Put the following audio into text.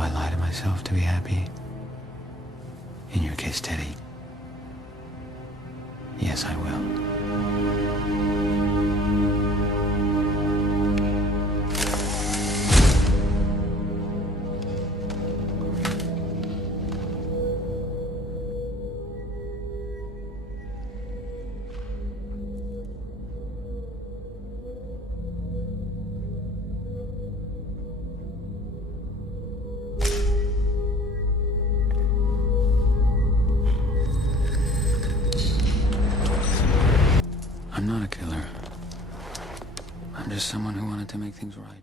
I lie to myself to be happy? In your case, Teddy, yes, I will. I'm not a killer. I'm just someone who wanted to make things right.